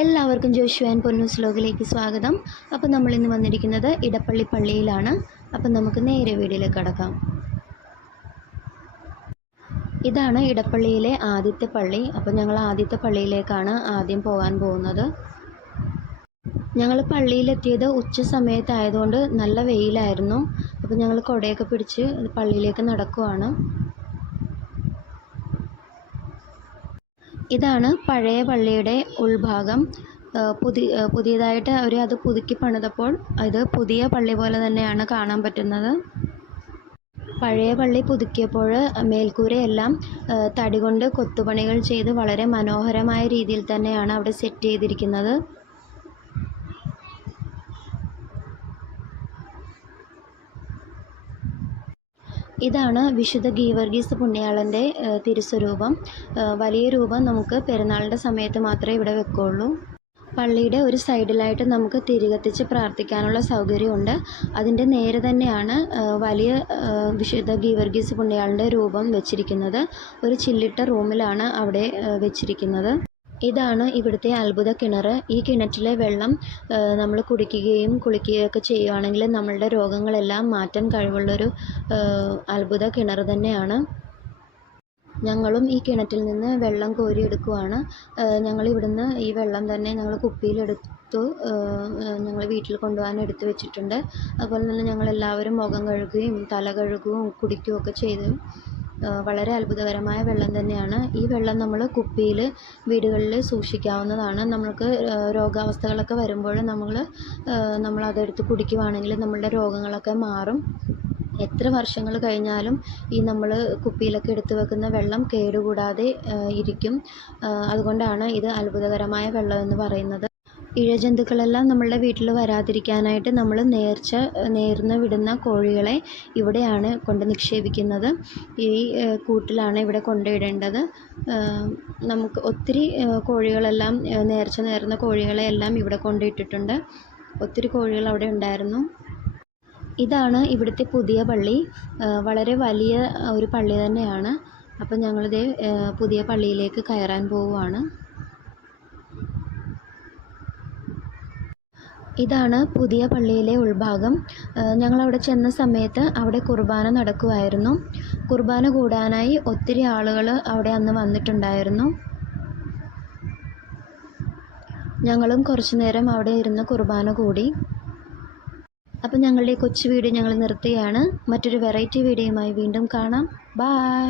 എല്ലാവർക്കും ജോഷു ആൻഡ് പൊന്നൂസ് വ്ലോഗിലേക്ക് സ്വാഗതം. അപ്പോൾ നമ്മളിന്ന് വന്നിരിക്കുന്നത് ഇടപ്പള്ളി പള്ളിയിലാണ്. അപ്പം നമുക്ക് നേരെ വീഡിയോയിലേക്ക് കടക്കാം. ഇതാണ് ഇടപ്പള്ളിയിലെ ആദ്യത്തെ പള്ളി. അപ്പോൾ ഞങ്ങൾ ആദ്യത്തെ പള്ളിയിലേക്കാണ് ആദ്യം പോകാൻ പോകുന്നത്. ഞങ്ങൾ പള്ളിയിലെത്തിയത് ഉച്ച സമയത്തായതുകൊണ്ട് നല്ല വെയിലായിരുന്നു. അപ്പോൾ ഞങ്ങൾ കുടയൊക്കെ പിടിച്ച് പള്ളിയിലേക്ക് നടക്കുവാണ്. ഇതാണ് പഴയ പള്ളിയുടെ ഉൾഭാഗം. പുതിയതായിട്ട് അവർ അത് പുതുക്കി പണിതപ്പോൾ ഇത് പുതിയ പള്ളി പോലെ തന്നെയാണ് കാണാൻ പറ്റുന്നത്. പഴയ പള്ളി പുതുക്കിയപ്പോൾ മേൽക്കൂരയെല്ലാം തടി കൊണ്ട് കൊത്തുപണികൾ ചെയ്ത് വളരെ മനോഹരമായ രീതിയിൽ തന്നെയാണ് അവിടെ സെറ്റ് ചെയ്തിരിക്കുന്നത്. ഇതാണ് വിശുദ്ധ ഗീവർഗീസ് പുണ്യാളൻ്റെ തിരുസ്വരൂപം. വലിയ രൂപം നമുക്ക് പെരുന്നാളിൻ്റെ സമയത്ത് മാത്രമേ ഇവിടെ വെക്കുള്ളൂ. പള്ളിയുടെ ഒരു സൈഡിലായിട്ട് നമുക്ക് തിരികത്തിച്ച് പ്രാർത്ഥിക്കാനുള്ള സൗകര്യമുണ്ട്. അതിൻ്റെ നേരെ തന്നെയാണ് വലിയ വിശുദ്ധ ഗീവർഗീസ് പുണ്യാളൻ്റെ രൂപം വെച്ചിരിക്കുന്നത്. ഒരു ചില്ലിട്ട റൂമിലാണ് അവിടെ വെച്ചിരിക്കുന്നത്. ഇതാണ് ഇവിടുത്തെ അത്ഭുത കിണർ. ഈ കിണറ്റിലെ വെള്ളം നമ്മൾ കുടിക്കുകയും കുളിക്കുകയൊക്കെ ചെയ്യുകയാണെങ്കിൽ നമ്മളുടെ രോഗങ്ങളെല്ലാം മാറ്റാൻ കഴിവുള്ളൊരു അത്ഭുത കിണർ തന്നെയാണ്. ഞങ്ങളും ഈ കിണറ്റിൽ നിന്ന് വെള്ളം കോരിയെടുക്കുവാണ്. ഞങ്ങളിവിടുന്ന് ഈ വെള്ളം തന്നെ ഞങ്ങൾ കുപ്പിയിലെടുത്തു ഞങ്ങൾ വീട്ടിൽ കൊണ്ടുപോകാൻ എടുത്തു വെച്ചിട്ടുണ്ട്. അതുപോലെ തന്നെ ഞങ്ങളെല്ലാവരും മുഖം കഴുകുകയും തല കഴുകുകയും കുടിക്കുകയൊക്കെ ചെയ്തു. വളരെ അത്ഭുതകരമായ വെള്ളം തന്നെയാണ്. ഈ വെള്ളം നമ്മൾ കുപ്പിയിൽ വീടുകളിൽ സൂക്ഷിക്കാവുന്നതാണ്. നമുക്ക് രോഗാവസ്ഥകളൊക്കെ വരുമ്പോൾ നമ്മളതെടുത്ത് കുടിക്കുവാണെങ്കിൽ നമ്മളുടെ രോഗങ്ങളൊക്കെ മാറും. എത്ര വർഷങ്ങൾ കഴിഞ്ഞാലും ഈ നമ്മൾ കുപ്പിയിലൊക്കെ എടുത്ത് വെക്കുന്ന വെള്ളം കേടുകൂടാതെ ഇരിക്കും. അതുകൊണ്ടാണ് ഇത് അത്ഭുതകരമായ വെള്ളം എന്ന് പറയുന്നത്. ഇഴജന്തുക്കളെല്ലാം നമ്മളുടെ വീട്ടിൽ വരാതിരിക്കാനായിട്ട് നമ്മൾ നേർന്ന് വിടുന്ന കോഴികളെ ഇവിടെയാണ് കൊണ്ട് നിക്ഷേപിക്കുന്നത്. ഈ കൂട്ടിലാണ് ഇവിടെ കൊണ്ടിടേണ്ടത്. നമുക്ക് ഒത്തിരി കോഴികളെല്ലാം നേർന്ന കോഴികളെ എല്ലാം ഇവിടെ കൊണ്ടിട്ടിട്ടുണ്ട്. ഒത്തിരി കോഴികൾ അവിടെ ഉണ്ടായിരുന്നു. ഇതാണ് ഇവിടുത്തെ പുതിയ പള്ളി. വളരെ വലിയ ഒരു പള്ളി തന്നെയാണ്. അപ്പം ഞങ്ങളിത് പുതിയ പള്ളിയിലേക്ക് കയറാൻ പോവുകയാണ്. ഇതാണ് പുതിയ പള്ളിയിലെ ഉൾഭാഗം. ഞങ്ങളവിടെ ചെന്ന സമയത്ത് അവിടെ കുർബാന നടക്കുമായിരുന്നു. കുർബാന കൂടാനായി ഒത്തിരി ആളുകൾ അവിടെ അന്ന് വന്നിട്ടുണ്ടായിരുന്നു. ഞങ്ങളും കുറച്ചു നേരം അവിടെ ഇരുന്ന് കുർബാന കൂടി. അപ്പം ഞങ്ങളുടെ കൊച്ചു വീഡിയോ ഞങ്ങൾ നിർത്തുകയാണ്. മറ്റൊരു വെറൈറ്റി വീഡിയോയുമായി വീണ്ടും കാണാം. ബൈ.